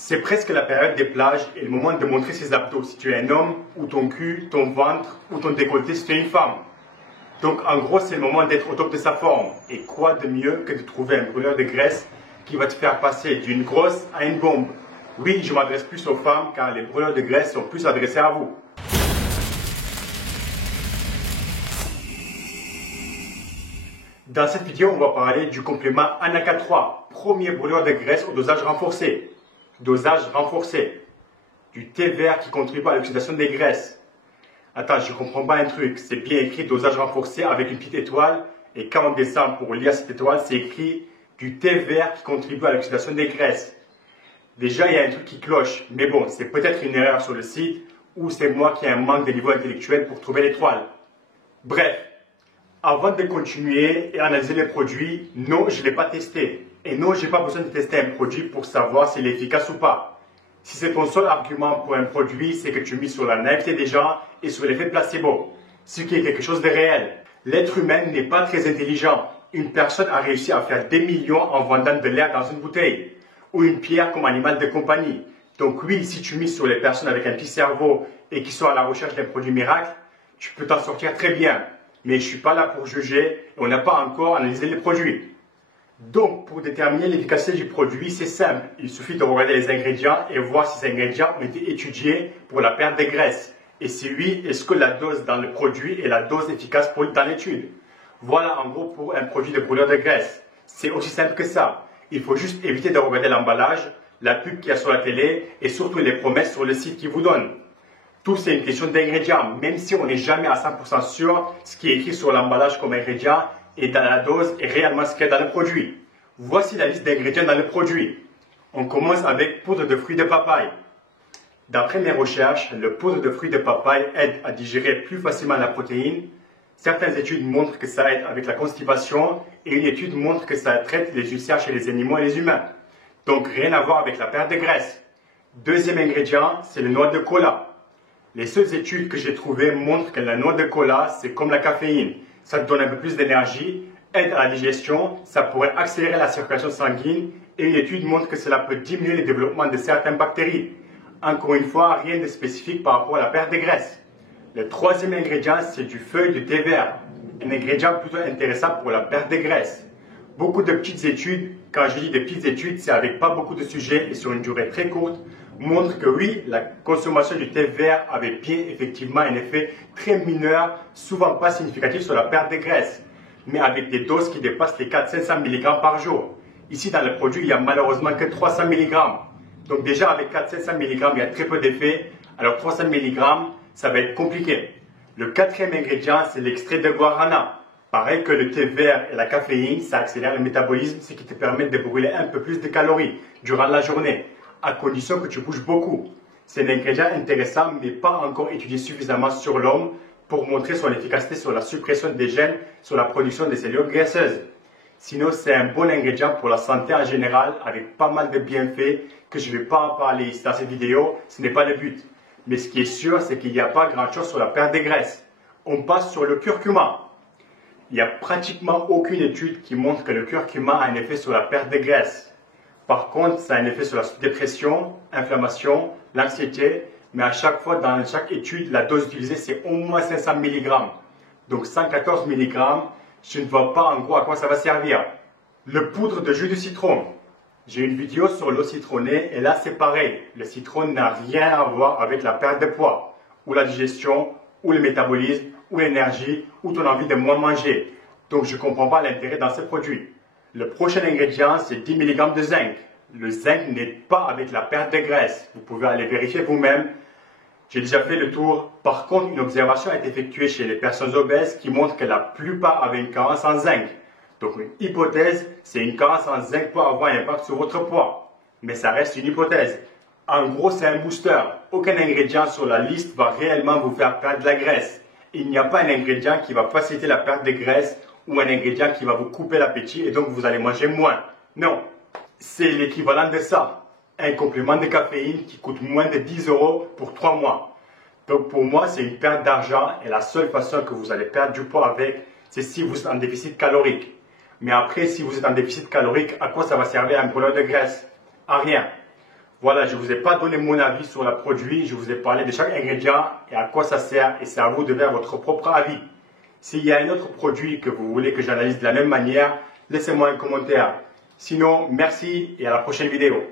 C'est presque la période des plages et le moment de montrer ses abdos si tu es un homme, ou ton cul, ton ventre, ou ton décolleté si tu es une femme. Donc en gros, c'est le moment d'être au top de sa forme. Et quoi de mieux que de trouver un brûleur de graisse qui va te faire passer d'une grosse à une bombe. Oui, je m'adresse plus aux femmes car les brûleurs de graisse sont plus adressés à vous. Dans cette vidéo, on va parler du complément Anaka 3, premier brûleur de graisse au dosage renforcé. Dosage renforcé. Du thé vert qui contribue à l'oxydation des graisses. Attends, je comprends pas un truc. C'est bien écrit dosage renforcé avec une petite étoile. Et quand on descend pour lire cette étoile, c'est écrit du thé vert qui contribue à l'oxydation des graisses. Déjà, il y a un truc qui cloche. Mais bon, c'est peut-être une erreur sur le site ou c'est moi qui ai un manque de niveau intellectuel pour trouver l'étoile. Bref, avant de continuer et analyser les produits, non, je ne l'ai pas testé. Et non, je n'ai pas besoin de tester un produit pour savoir s'il est efficace ou pas. Si c'est ton seul argument pour un produit, c'est que tu mises sur la naïveté des gens et sur l'effet placebo, ce qui est quelque chose de réel. L'être humain n'est pas très intelligent. Une personne a réussi à faire des millions en vendant de l'air dans une bouteille ou une pierre comme animal de compagnie. Donc oui, si tu mises sur les personnes avec un petit cerveau et qui sont à la recherche d'un produit miracle, tu peux t'en sortir très bien. Mais je ne suis pas là pour juger et on n'a pas encore analysé les produits. Donc, pour déterminer l'efficacité du produit, c'est simple. Il suffit de regarder les ingrédients et voir si ces ingrédients ont été étudiés pour la perte de graisse. Et si oui, est-ce que la dose dans le produit est la dose efficace dans l'étude? Voilà en gros pour un produit de brûleur de graisse. C'est aussi simple que ça. Il faut juste éviter de regarder l'emballage, la pub qu'il y a sur la télé et surtout les promesses sur le site qui vous donne. Tout c'est une question d'ingrédients, même si on n'est jamais à 100% sûr ce qui est écrit sur l'emballage comme ingrédient et dans la dose est réellement ce qu'il y a dans le produit. Voici la liste d'ingrédients dans le produit. On commence avec poudre de fruits de papaye. D'après mes recherches, le poudre de fruits de papaye aide à digérer plus facilement la protéine. Certaines études montrent que ça aide avec la constipation et une étude montre que ça traite les ulcères chez les animaux et les humains. Donc rien à voir avec la perte de graisse. Deuxième ingrédient, c'est le noix de cola. Les seules études que j'ai trouvées montrent que la noix de cola, c'est comme la caféine. Ça te donne un peu plus d'énergie, aide à la digestion, ça pourrait accélérer la circulation sanguine et une étude montre que cela peut diminuer le développement de certaines bactéries. Encore une fois, rien de spécifique par rapport à la perte de graisse. Le troisième ingrédient, c'est du feuille de thé vert, un ingrédient plutôt intéressant pour la perte de graisse. Beaucoup de petites études, quand je dis des petites études, c'est avec pas beaucoup de sujets et sur une durée très courte, montrent que oui, la consommation du thé vert avait bien effectivement un effet très mineur, souvent pas significatif sur la perte de graisse, mais avec des doses qui dépassent les 400-500 mg par jour. Ici dans le produit, il n'y a malheureusement que 300 mg. Donc déjà avec 400-500 mg, il y a très peu d'effet, alors 300 mg, ça va être compliqué. Le quatrième ingrédient, c'est l'extrait de guarana. Pareil que le thé vert et la caféine, ça accélère le métabolisme, ce qui te permet de brûler un peu plus de calories durant la journée, à condition que tu bouges beaucoup. C'est un ingrédient intéressant, mais pas encore étudié suffisamment sur l'homme pour montrer son efficacité sur la suppression des gènes, sur la production des cellules graisseuses. Sinon, c'est un bon ingrédient pour la santé en général, avec pas mal de bienfaits que je ne vais pas en parler dans cette vidéo, ce n'est pas le but. Mais ce qui est sûr, c'est qu'il n'y a pas grand-chose sur la perte de graisse. On passe sur le curcuma. Il n'y a pratiquement aucune étude qui montre que le curcuma a un effet sur la perte de graisse. Par contre, ça a un effet sur la dépression, l'inflammation, l'anxiété, mais à chaque fois, dans chaque étude, la dose utilisée, c'est au moins 500 mg. Donc 114 mg, je ne vois pas en gros à quoi ça va servir. Le poudre de jus de citron. J'ai une vidéo sur l'eau citronnée et là c'est pareil. Le citron n'a rien à voir avec la perte de poids, ou la digestion, ou le métabolisme, ou l'énergie, ou ton envie de moins manger. Donc je ne comprends pas l'intérêt dans ces produits. Le prochain ingrédient, c'est 10 mg de zinc. Le zinc n'aide pas avec la perte de graisse. Vous pouvez aller vérifier vous-même. J'ai déjà fait le tour. Par contre, une observation est effectuée chez les personnes obèses qui montre que la plupart avaient une carence en zinc. Donc une hypothèse, c'est une carence en zinc peut avoir un impact sur votre poids. Mais ça reste une hypothèse. En gros, c'est un booster. Aucun ingrédient sur la liste va réellement vous faire perdre de la graisse. Il n'y a pas un ingrédient qui va faciliter la perte de graisse ou un ingrédient qui va vous couper l'appétit et donc vous allez manger moins. Non, c'est l'équivalent de ça. Un complément de caféine qui coûte moins de 10 € pour 3 mois. Donc pour moi, c'est une perte d'argent et la seule façon que vous allez perdre du poids avec, c'est si vous êtes en déficit calorique. Mais après, si vous êtes en déficit calorique, à quoi ça va servir un brûleur de graisse? À rien. Voilà, je ne vous ai pas donné mon avis sur le produit, je vous ai parlé de chaque ingrédient et à quoi ça sert, et c'est à vous de faire votre propre avis. S'il y a un autre produit que vous voulez que j'analyse de la même manière, laissez-moi un commentaire. Sinon, merci et à la prochaine vidéo.